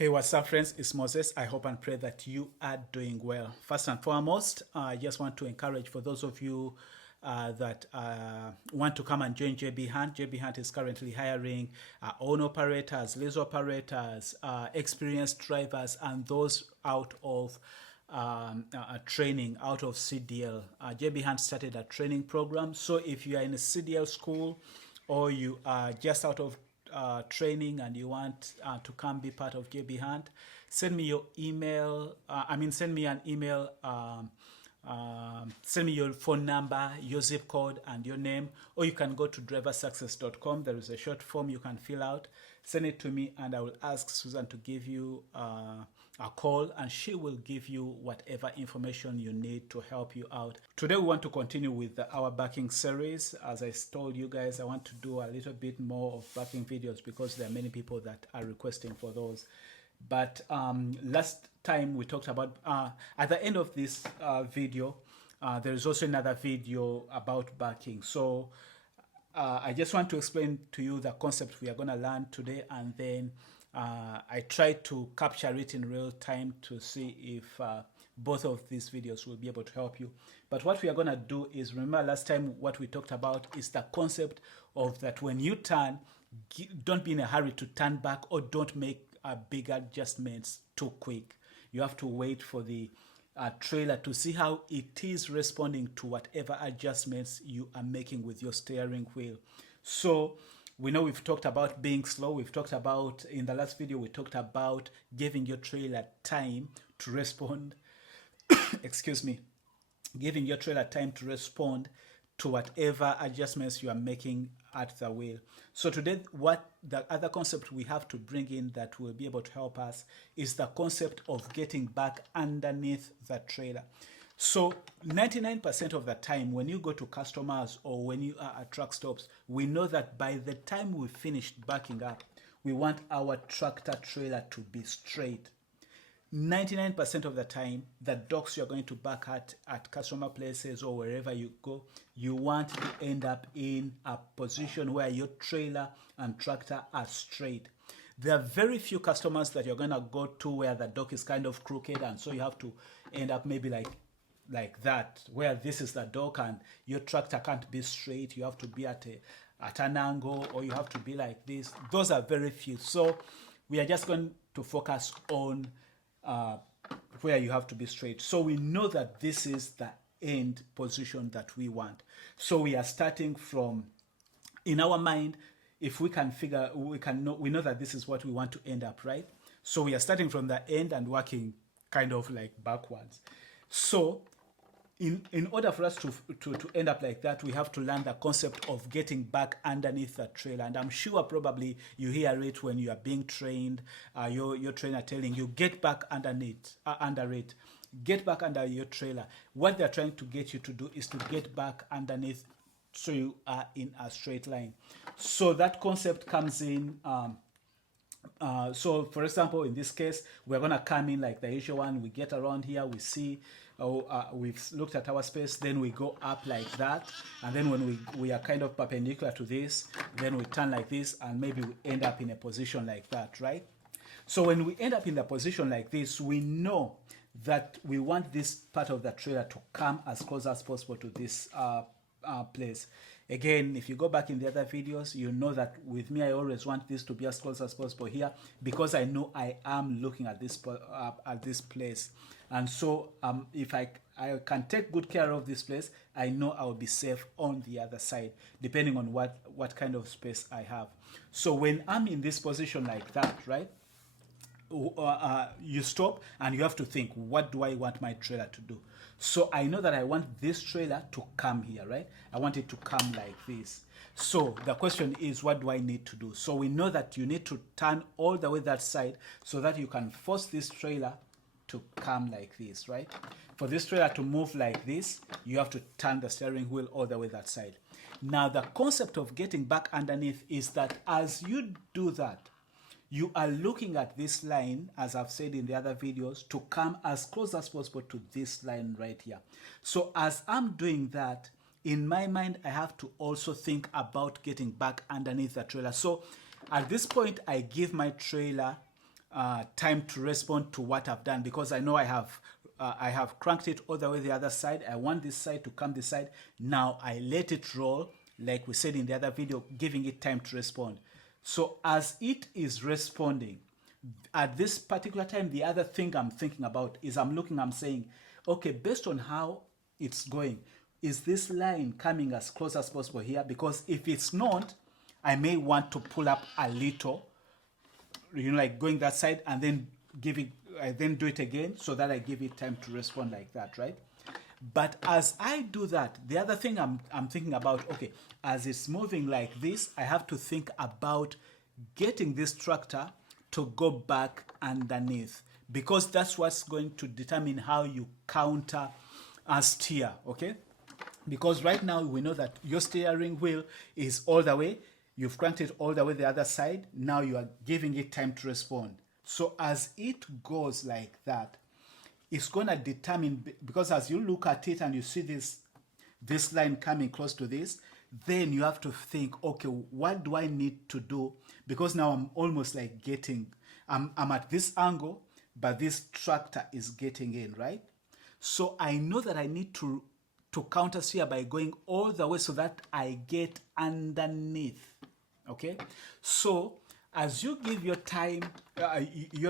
Hey, what's up, friends? It's Moses. I hope and pray that you are doing well. First and foremost, I just want to encourage for those of you that want to come and join JB Hunt. JB Hunt is currently hiring own operators, lease operators, experienced drivers, and those out of training out of CDL. JB Hunt started a training program. So if you are in a CDL school or you are just out of training and you want to come be part of JB Hunt, send me your email. Send me an email. Send me your phone number, your zip code, and your name, or you can go to driversuccess.com. There is a short form you can fill out. Send it to me, and I will ask Susan to give you a call, and she will give you whatever information you need to help you out. Today we want to continue with our backing series. As I told you guys, I want to do a little bit more of backing videos because there are many people that are requesting for those. But last time we talked about, at the end of this video, there is also another video about backing. So I just want to explain to you the concept we are going to learn today, and then I try to capture it in real time to see if both of these videos will be able to help you. But what we are going to do is, remember last time what we talked about is the concept of that when you turn, don't be in a hurry to turn back, or don't make big adjustments too quick. You have to wait for the trailer to see how it is responding to whatever adjustments you are making with your steering wheel. So we know we've talked about being slow. We've talked about, in the last video, we talked about giving your trailer time to respond. Excuse me. Giving your trailer time to respond to whatever adjustments you are making at the wheel. So today, what the other concept we have to bring in that will be able to help us is the concept of getting back underneath the trailer. So 99% of the time when you go to customers or when you are at truck stops, we know that by the time we finished backing up, we want our tractor trailer to be straight. 99% of the time, the docks you're going to back at customer places or wherever you go, you want to end up in a position where your trailer and tractor are straight. There are very few customers that you're going to go to where the dock is kind of crooked, and so you have to end up maybe like that, where this is the dock and your tractor can't be straight. You have to be at an angle, or you have to be like this. Those are very few. So we are just going to focus on where you have to be straight. So we know that this is the end position that we want. So we are starting from, in our mind, if we can figure, we know that this is what we want to end up, right? So we are starting from the end and working kind of like backwards. So in order for us to end up like that, we have to learn the concept of getting back underneath the trailer. And I'm sure probably you hear it when you are being trained, your trainer telling you, get back underneath, under it. Get back under your trailer. What they're trying to get you to do is to get back underneath so you are in a straight line. So that concept comes in. So for example, in this case, we're going to come in like the usual one. We get around here, we see, we've looked at our space, then we go up like that, and then when we are kind of perpendicular to this, then we turn like this, and maybe we end up in a position like that, right? So when we end up in the position like this, we know that we want this part of the trailer to come as close as possible to this place. Again, if you go back in the other videos, you know that with me, I always want this to be as close as possible here, because I know I am looking at this place. And so if I can take good care of this place, I know I will be safe on the other side, depending on what kind of space I have. So when I'm in this position like that, right, you stop and you have to think, what do I want my trailer to do? So I know that I want this trailer to come here, right? I want it to come like this. So the question is, what do I need to do? So we know that you need to turn all the way that side so that you can force this trailer to come like this, right? For this trailer to move like this, you have to turn the steering wheel all the way that side. Now the concept of getting back underneath is that as you do that, you are looking at this line, as I've said in the other videos, to come as close as possible to this line right here. So as I'm doing that, in my mind, I have to also think about getting back underneath the trailer. So at this point, I give my trailer time to respond to what I've done, because I know I have cranked it all the way the other side. I want this side to come this side. Now I let it roll, like we said in the other video, giving it time to respond. So as it is responding, at this particular time, the other thing I'm thinking about is I'm saying, okay, based on how it's going, is this line coming as close as possible here? Because if it's not, I may want to pull up a little, like going that side, and then then do it again, so that I give it time to respond like that, right? But as I do that, the other thing I'm thinking about, okay, as it's moving like this, I have to think about getting this tractor to go back underneath, because that's what's going to determine how you counter a steer, okay? Because right now we know that your steering wheel is all the way, you've cranked it all the way the other side, now you are giving it time to respond. So as it goes like that, it's going to determine, because as you look at it and you see this line coming close to this, then you have to think, okay, what do I need to do? Because now I'm almost like I'm at this angle, but this tractor is getting in, right? So I know that I need to counter steer by going all the way so that I get underneath, okay? So as you give your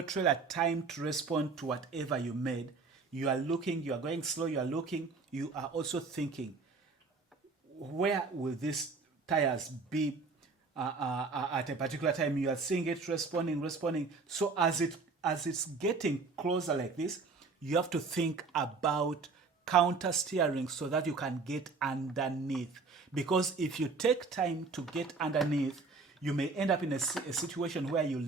trailer time to respond to whatever you made, you are looking, you are going slow, you are looking, you are also thinking, where will these tires be at a particular time? You are seeing it responding. So as it's getting closer like this, you have to think about counter steering so that you can get underneath. Because if you take time to get underneath, you may end up in a situation where you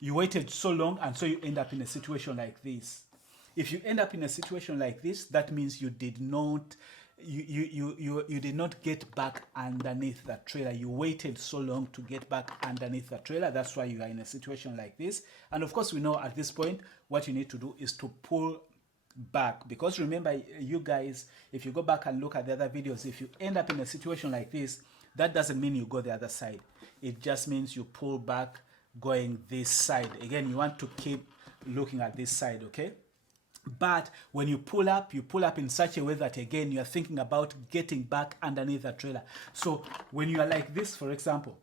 you waited so long, and so you end up in a situation like this. If you end up in a situation like this, that means you did not get back underneath that trailer. You waited so long to get back underneath the trailer. That's why you are in a situation like this. And of course, we know at this point what you need to do is to pull back, because remember, you guys, if you go back and look at the other videos, if you end up in a situation like this, that doesn't mean you go the other side. It just means you pull back going this side. Again, you want to keep looking at this side, okay? But when you pull up in such a way that, again, you are thinking about getting back underneath the trailer. So when you are like this, for example,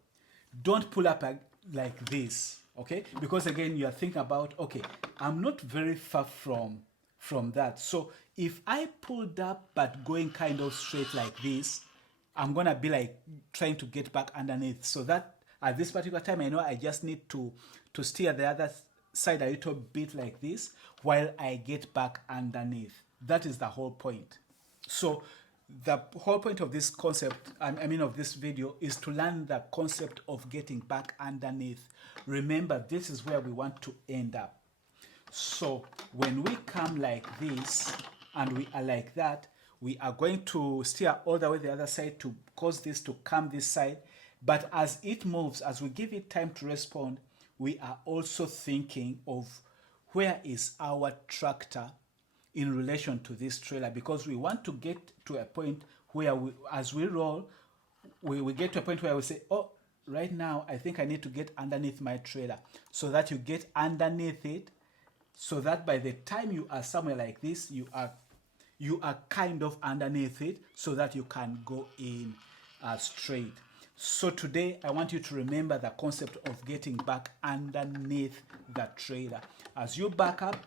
don't pull up like this, okay? Because again, you are thinking about, okay, I'm not very far from that. So if I pulled up but going kind of straight like this, I'm gonna be like trying to get back underneath. So that at this particular time, I know I just need to steer the other side a little bit like this while I get back underneath. That is the whole point. So the whole point of this concept, of this video, is to learn the concept of getting back underneath. Remember, this is where we want to end up. So when we come like this and we are like that, we are going to steer all the way the other side to cause this to come this side. But as it moves, as we give it time to respond, we are also thinking of where is our tractor in relation to this trailer, because we want to get to a point where as we roll, we get to a point where we say, oh, right now I think I need to get underneath my trailer, so that you get underneath it, so that by the time you are somewhere like this, you are kind of underneath it, so that you can go in straight. So today I want you to remember the concept of getting back underneath the trailer. As you back up,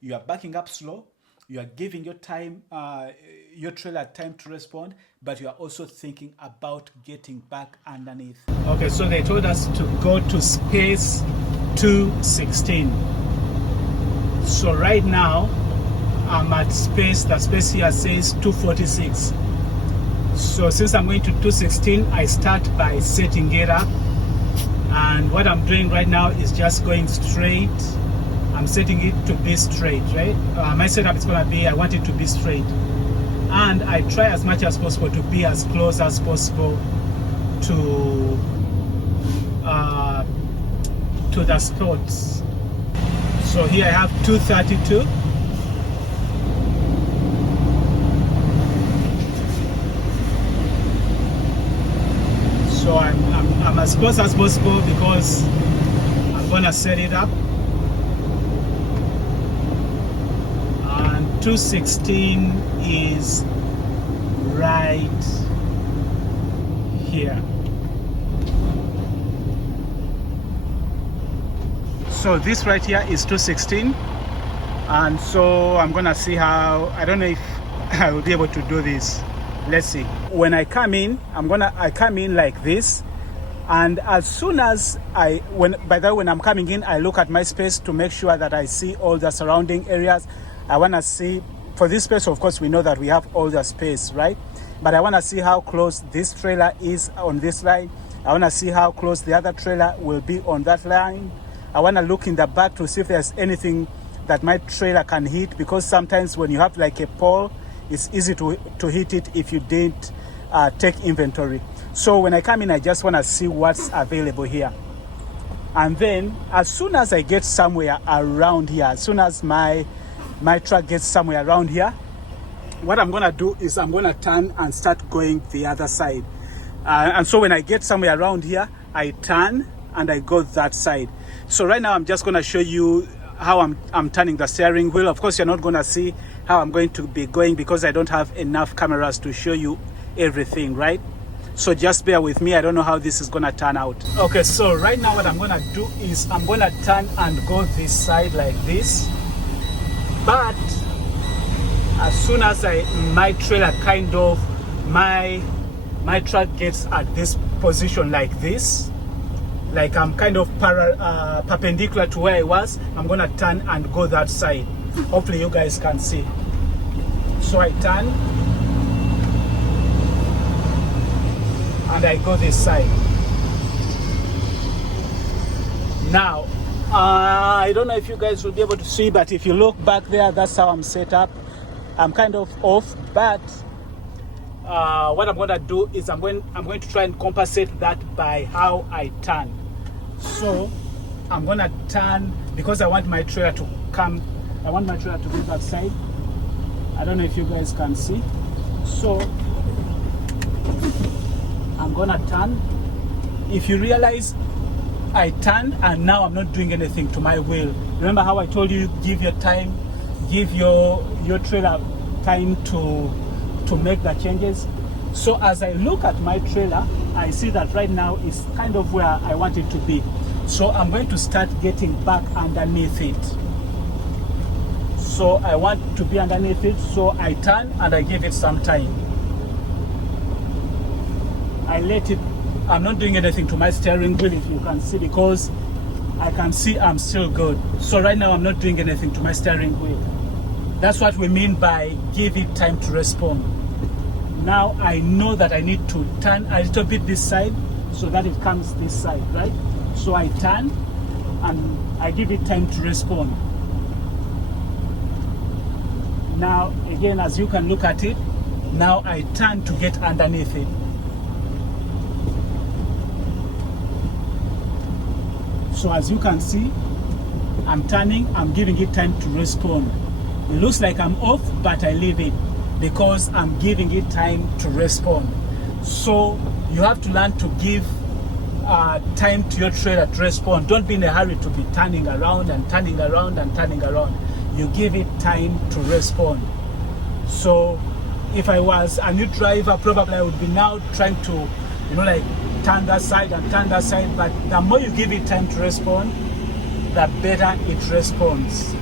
you are backing up slow, you are giving your trailer time to respond, but you are also thinking about getting back underneath. Okay, so they told us to go to space 216. So right now I'm at space, the space here says 246. So since I'm going to 216, I start by setting it up. And what I'm doing right now is just going straight. I'm setting it to be straight, right? My setup is going to be, I want it to be straight. And I try as much as possible to be as close as possible to the spots. So here I have 232. So I'm as close as possible, because I'm gonna set it up, and 216 is right here. So this right here is 216, and so I'm gonna see how, I don't know if I will be able to do this. Let's see. When I come in, I come in like this, and as soon as when I'm coming in, I look at my space to make sure that I see all the surrounding areas. I want to see, for this space, of course, we know that we have all the space, right? But I want to see how close this trailer is on this line. I want to see how close the other trailer will be on that line. I want to look in the back to see if there's anything that my trailer can hit, because sometimes when you have like a pole, it's easy to hit it if you didn't take inventory. So when I come in, I just want to see what's available here. And then as soon as I get somewhere around here, as soon as my truck gets somewhere around here, what I'm going to do is I'm going to turn and start going the other side. And so when I get somewhere around here, I turn and I go that side. So right now I'm just going to show you how I'm turning the steering wheel. Of course, you're not going to see how I'm going to be going because I don't have enough cameras to show you everything, right? So just bear with me. I don't know how this is going to turn out. Okay, so right now what I'm going to do is I'm going to turn and go this side like this. But as soon as my trailer kind of, my truck gets at this position like this, like I'm kind of perpendicular to where I was, I'm gonna turn and go that side. Hopefully you guys can see. So I turn and I go this side. Now, I don't know if you guys will be able to see, but if you look back there, that's how I'm set up. I'm kind of off, but what I'm going to do is I'm going to try and compensate that by how I turn. So I'm going to turn because I want my trailer to come. I want my trailer to go that side. I don't know if you guys can see. So I'm going to turn. If you realize I turned and now I'm not doing anything to my wheel. Remember how I told you, give your time, give your trailer time to make the changes. So as I look at my trailer, I see that right now is kind of where I want it to be. So I'm going to start getting back underneath it. So I want to be underneath it, so I turn and I give it some time. I let it, I'm not doing anything to my steering wheel, if you can see, because I can see I'm still good. So right now I'm not doing anything to my steering wheel. That's what we mean by give it time to respond. Now I know that I need to turn a little bit this side so that it comes this side, right? So I turn and I give it time to respond. Now again, as you can look at it, now I turn to get underneath it. So as you can see, I'm turning, I'm giving it time to respond. It looks like I'm off, but I leave it because I'm giving it time to respond. So you have to learn to give time to your trailer to respond. Don't be in a hurry to be turning around and turning around and turning around. You give it time to respond. So if I was a new driver, probably I would be now trying to, like turn that side and turn that side. But the more you give it time to respond, the better it responds.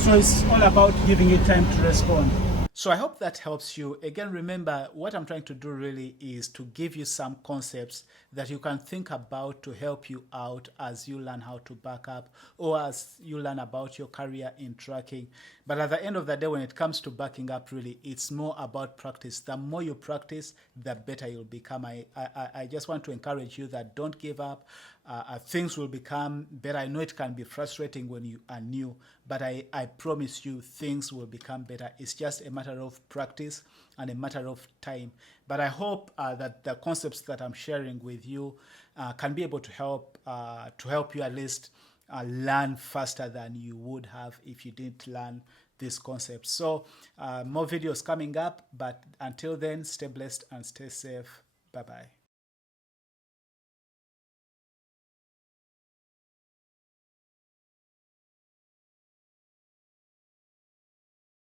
So it's all about giving it time to respond. So I hope that helps you. Again, remember, what I'm trying to do really is to give you some concepts that you can think about to help you out as you learn how to back up or as you learn about your career in trucking. But at the end of the day, when it comes to backing up, really, it's more about practice. The more you practice, the better you'll become. I just want to encourage you that don't give up. Things will become better. I know it can be frustrating when you are new, but I promise you things will become better. It's just a matter of practice and a matter of time. But I hope that the concepts that I'm sharing with you can be able to help you at least learn faster than you would have if you didn't learn these concepts. So more videos coming up, but until then, stay blessed and stay safe. Bye-bye.